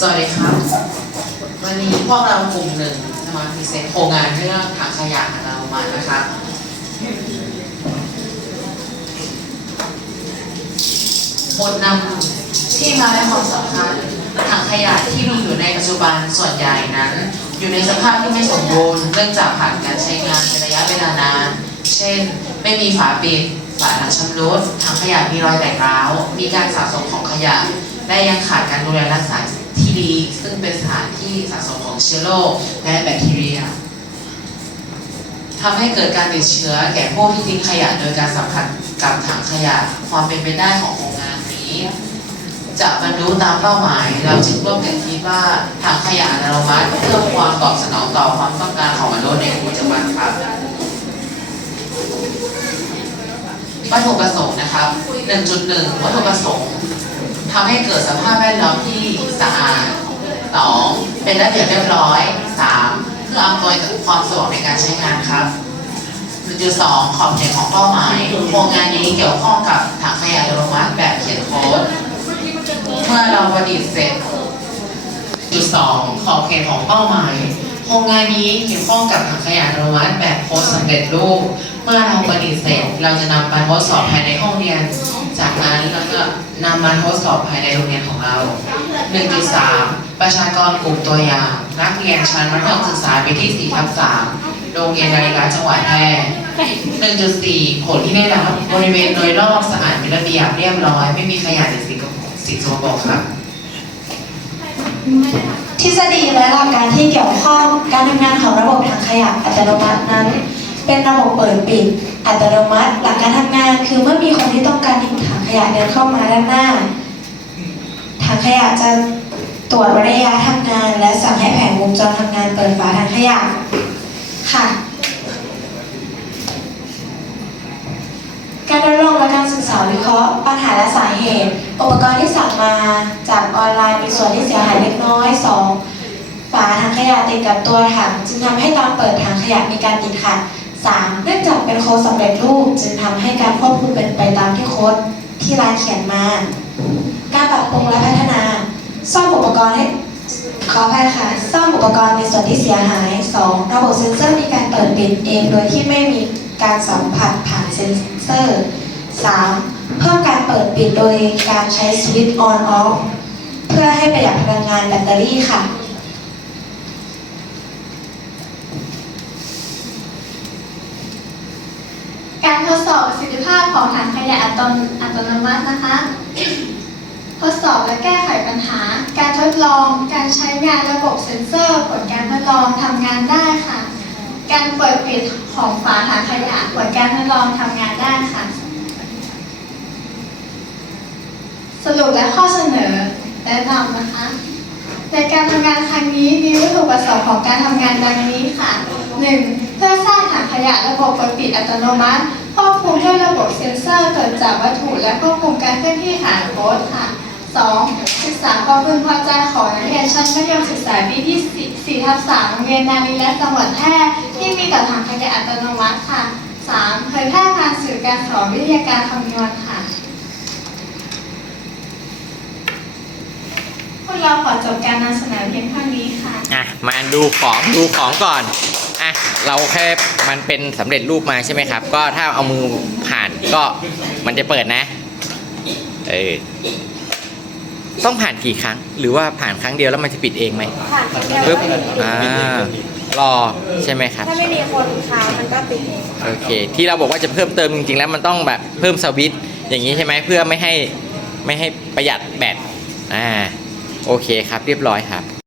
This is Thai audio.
สวัสดีครับ วันนี้พวกเรากลุ่มหนึ่งจะมาพรีเซนต์โครงงานเรื่องถังขยะของเรามานะครับทนำที่มาให้ความสำคัญถังขยะที่มีอยู่ในปัจจุบันส่วนใหญ่นั้น อยู่ในสภาพที่ไม่สมบูรณ์เนื่องจากผ่านการใช้งานเป็นระยะเวลานาน เช่น ไม่มีฝาปิดฝาถังชำรุดถังขยะมีรอยแตกร้าว มีการสะสมของขยะ และยังขาดการดูแลรักษา ทีซึ่งเป็นสถานที่สะสมของเชื้อโรคและแบคทีเรียทำให้เกิดการติดเชื้อแก่ผู้ที่ทิ้งขยะโดยการสัมผัสกับถังขยะ ความเป็นไปได้ของโครงงานนี้ จะบรรลุตามเป้าหมาย เราจึงร่วมกันคิดว่าถังขยะอัตโนมัติเพื่อความตอบสนองต่อความต้องการของมนุษย์ในปัจจุบันครับวัตถุประสงค์นะครับ 1.1 วัตถุประสงค์ทำให้เกิดสภาพแวดล้อมที่ สะอาด 2. เป็นระเบียบเรียบร้อย 3. เพื่ออำนวยความสะดวกในการใช้งานครับ1.2ขอบเขตของเป้าหมายโครงงานนี้เกี่ยวข้องกับถังขยะอัตโนมัติแบบเขียนโค้ดเมื่อเราประดิษฐ์เสร็จจุดสองขอบเขตของเป้าหมายโครงงานนี้เกี่ยวข้องกับถังขยะอัตโนมัติแบบโค้ดสำเร็จรูป เมื่อเราประดิเสร็จเราจะนำมาทดสอบภายในห้องเรียน จากนั้นเราก็นำมาทดสอบภายในโรงเรียนของเรา 1.3 ประชากรกลุ่มตัวอย่าง นักเรียนชั้นมัธยมศึกษาปีที่4ทับ3โรงเรียนนาฬิกาจังหวัดแพร่1.4 ผลที่ได้รับบริเวณโดยรอบสะอาดเป็นระเบียบเรียบร้อย ไม่มีขยะหรือสิ่งสิ่งสกปรกครับทฤษฎีและหลักการที่เกี่ยวข้องการทำงานของระบบถังขยะอัตโนมัตินั้น เป็นระบบเปิดปิด อัตโนมัติ หลักการทำงานคือเมื่อมีคนที่ต้องการทิ้งถังขยะเดินเข้ามาด้านหน้า ถังขยะจะตรวจวัดระยะทำงาน และสั่งให้แผงวงจรทำงานเปิดฝาถังขยะค่ะ การทดลองและการศึกษาวิเคราะห์ปัญหาและสาเหตุ อุปกรณ์ที่สั่งมาจากออนไลน์มีส่วนที่เสียหายเล็กน้อย 2. ฝาถังขยะติดกับตัวถังจึงทำให้ตอนเปิดถังขยะมีการติดขัด 3. เนื่องจากเป็นโค้ดสำเร็จรูปจึงทำให้การควบคุมเป็นไปตามที่โค้ดที่ร้านเขียนมา การปรับปรุงและพัฒนา ซ่อมอุปกรณ์ให้ขออภัยค่ะซ่อมอุปกรณ์ในส่วนที่เสียหาย 2. ระบบเซ็นเซอร์มีการเปิดปิดเองโดยที่ไม่มีการสัมผัสผ่านเซ็นเซอร์ 3. เพิ่มการเปิดปิดโดยการใช้สวิตช์ on off เพื่อให้ประหยัดพลังงานแบตเตอรี่ค่ะ การทดสอบประสิทธิภาพของถังขยะอัตโนอัตโนมัตินะคะ ทดสอบและแก้ไขปัญหา การทดลอง การใช้งานระบบเซ็นเซอร์ ผลการทดลองทำงานได้ค่ะ การเปิดปิดของฝาถังขยะผลการทดลองทำงานได้ค่ะ สรุปและข้อเสนอแนะนำนะคะในการทำงานครั้งนี้มีวัตถุประสงค์ของการทำงานดังนี้ค่ะ 1. ยะระบบเปิดปิดอัตโนมัติควบคุมด้วยระบบเซ็นเซอร์ตรวจจับวัตถุและควบคุมการเคลื่อนที่หาโค้ดค่ะ 2. ศึกษาความพึงพอใจของนักเรียนชั้นมัธยมศึกษาปีที่4ทับ3โรงเรียนนารีและจังหวัดแพร่ที่มีต่อถังขยะอัตโนมัติค่ะ 3. เผยแพร่ผ่านสื่อการสอนวิทยาการคำนวณค่ะพวกเราขอจบการนำเสนอเพียงเท่านี้ค่ะ อะ มาดูของดูของก่อน เราแค่มันเป็นสำเร็จรูปมาใช่ไหมครับ ก็ถ้าเอามือผ่านก็มันจะเปิดนะ เออต้องผ่านกี่ครั้ง หรือว่าผ่านครั้งเดียวแล้วมันจะปิดเองไหมผ่านครั้งเดียวปึ๊บอ่ารอใช่ไหมครับ ถ้าไม่มีคนค้ามันก็ติดเองโอเค ที่เราบอกว่าจะเพิ่มเติมจริงๆแล้วมันต้องแบบเพิ่มสวิตช์อย่างนี้ใช่ไหมเพื่อไม่ให้ไม่ให้ประหยัดแบตอ่าโอเคครับ เรียบร้อยครับ